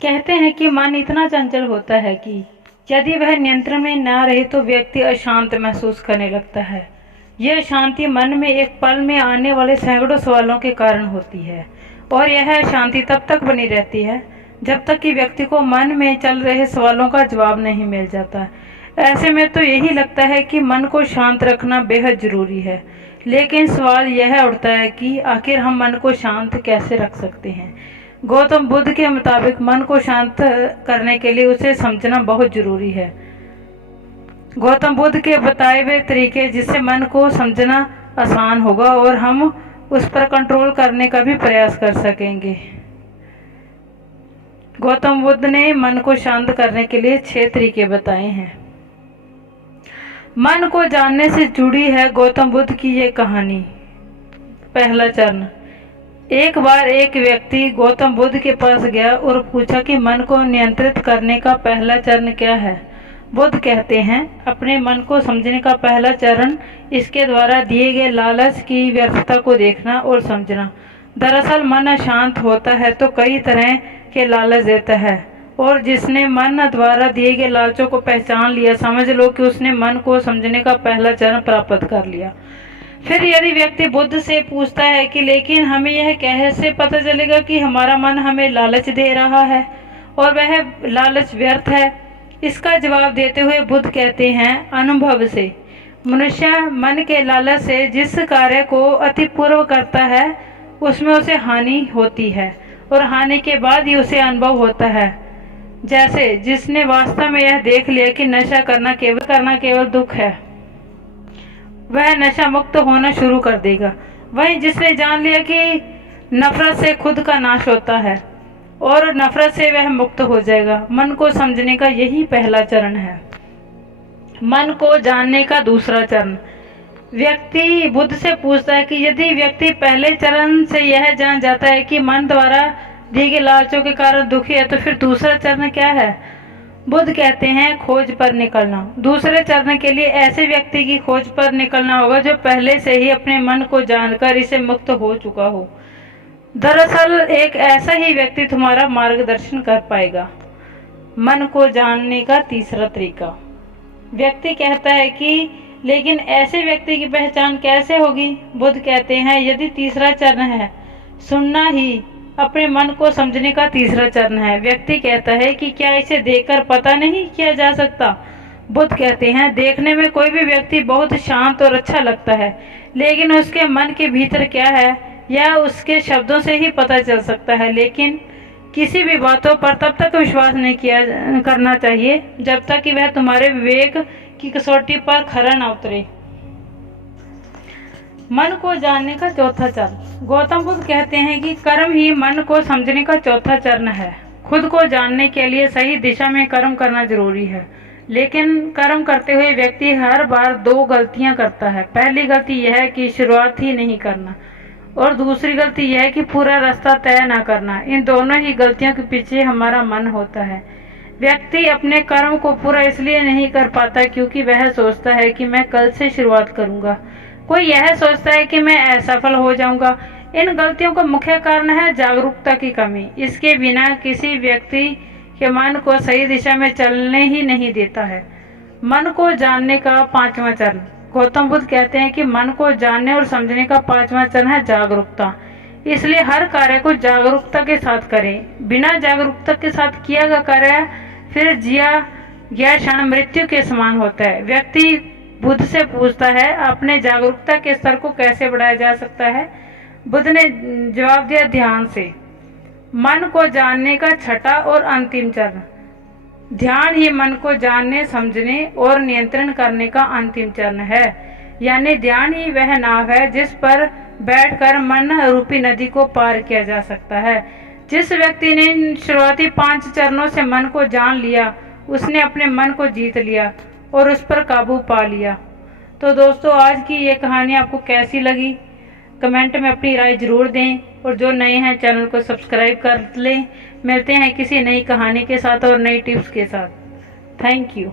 कहते हैं कि मन इतना चंचल होता है कि यदि वह नियंत्रण में ना रहे तो व्यक्ति अशांत महसूस करने लगता है। यह अशांति मन में एक पल में आने वाले सैकड़ों सवालों के कारण होती है और यह अशांति तब तक बनी रहती है जब तक कि व्यक्ति को मन में चल रहे सवालों का जवाब नहीं मिल जाता। ऐसे में तो यही लगता है कि मन को शांत रखना बेहद जरूरी है, लेकिन सवाल यह उठता है कि आखिर हम मन को शांत कैसे रख सकते हैं। गौतम बुद्ध के मुताबिक मन को शांत करने के लिए उसे समझना बहुत जरूरी है। गौतम बुद्ध के बताए हुए तरीके जिससे मन को समझना आसान होगा और हम उस पर कंट्रोल करने का भी प्रयास कर सकेंगे। गौतम बुद्ध ने मन को शांत करने के लिए 6 तरीके बताए हैं। मन को जानने से जुड़ी है गौतम बुद्ध की ये कहानी। पहला चरण। एक बार एक व्यक्ति गौतम बुद्ध के पास गया और पूछा कि मन को नियंत्रित करने का पहला चरण क्या है। बुद्ध कहते हैं, अपने मन को समझने का पहला चरण इसके द्वारा दिए गए लालच की व्यर्थता को देखना और समझना। दरअसल मन अशांत होता है तो कई तरह के लालच देता है, और जिसने मन द्वारा दिए गए लालचों को पहचान लिया, समझ लो कि उसने मन को समझने का पहला चरण प्राप्त कर लिया। फिर यदि व्यक्ति बुद्ध से पूछता है कि लेकिन हमें यह कैसे पता चलेगा कि हमारा मन हमें लालच दे रहा है और वह लालच व्यर्थ है, इसका जवाब देते हुए बुद्ध कहते हैं, अनुभव से। मनुष्य मन के लालच से जिस कार्य को अतिपूर्व करता है उसमें उसे हानि होती है और हानि के बाद ही उसे अनुभव होता है। जैसे जिसने वास्तव में यह देख लिया कि नशा करना केवल दुख है, वह नशा मुक्त होना शुरू कर देगा। वहीं जिसने जान लिया कि नफरत से खुद का नाश होता है और नफरत से वह मुक्त हो जाएगा। मन को समझने का यही पहला चरण है। मन को जानने का दूसरा चरण। व्यक्ति बुद्ध से पूछता है कि यदि व्यक्ति पहले चरण से यह जान जाता है कि मन द्वारा दिए गए लालचों के कारण दुखी है, तो फिर दूसरा चरण क्या है। बुद्ध कहते हैं, खोज पर निकलना। दूसरे चरण के लिए ऐसे व्यक्ति की खोज पर निकलना होगा जो पहले से ही अपने मन को जानकर इसे मुक्त हो चुका हो। दरअसल एक ऐसा ही व्यक्ति तुम्हारा मार्गदर्शन कर पाएगा। मन को जानने का तीसरा तरीका। व्यक्ति कहता है कि लेकिन ऐसे व्यक्ति की पहचान कैसे होगी। बुद्ध कहते हैं, यदि तीसरा चरण है सुनना ही अपने मन को समझने का तीसरा चरण है। व्यक्ति कहता है कि क्या इसे देखकर पता नहीं किया जा सकता। बुद्ध कहते हैं, देखने में कोई भी व्यक्ति बहुत शांत और अच्छा लगता है, लेकिन उसके मन के भीतर क्या है यह उसके शब्दों से ही पता चल सकता है। लेकिन किसी भी बातों पर तब तक विश्वास नहीं करना चाहिए जब तक कि वह तुम्हारे विवेक की कसौटी पर खरा न उतरे। मन को जानने का चौथा चरण। गौतम बुद्ध कहते हैं कि कर्म ही मन को समझने का चौथा चरण है। खुद को जानने के लिए सही दिशा में कर्म करना जरूरी है, लेकिन कर्म करते हुए व्यक्ति हर बार 2 गलतियां करता है। पहली गलती यह है कि शुरुआत ही नहीं करना, और दूसरी गलती यह है कि पूरा रास्ता तय न करना। इन दोनों ही गलतियों के पीछे हमारा मन होता है। व्यक्ति अपने कर्म को पूरा इसलिए नहीं कर पाता क्योंकि वह सोचता है कि मैं कल से शुरुआत करूंगा। कोई यह सोचता है कि मैं असफल हो जाऊंगा। इन गलतियों का मुख्य कारण है जागरूकता की कमी। इसके बिना किसी व्यक्ति के मन को सही दिशा में चलने ही नहीं देता है। मन को जानने का 5वां चरण। गौतम बुद्ध कहते हैं कि मन को जानने और समझने का 5वां चरण है जागरूकता। इसलिए हर कार्य को जागरूकता के साथ करें। बिना जागरूकता के साथ किया गया कार्य फिर जिया गया क्षण मृत्यु के समान होता है। व्यक्ति बुद्ध से पूछता है, अपने जागरूकता के स्तर को कैसे बढ़ाया जा सकता है। बुद्ध ने जवाब दिया, ध्यान से। मन को जानने का 6वां और अंतिम चरण। ध्यान ही मन को जानने, समझने और नियंत्रण करने का अंतिम चरण है। यानी ध्यान ही वह नाव है जिस पर बैठकर मन रूपी नदी को पार किया जा सकता है। जिस व्यक्ति ने शुरुआती 5 चरणों से मन को जान लिया, उसने अपने मन को जीत लिया और उस पर काबू पा लिया। तो दोस्तों, आज की ये कहानी आपको कैसी लगी कमेंट में अपनी राय जरूर दें, और जो नए हैं चैनल को सब्सक्राइब कर लें। मिलते हैं किसी नई कहानी के साथ और नई टिप्स के साथ। Thank you.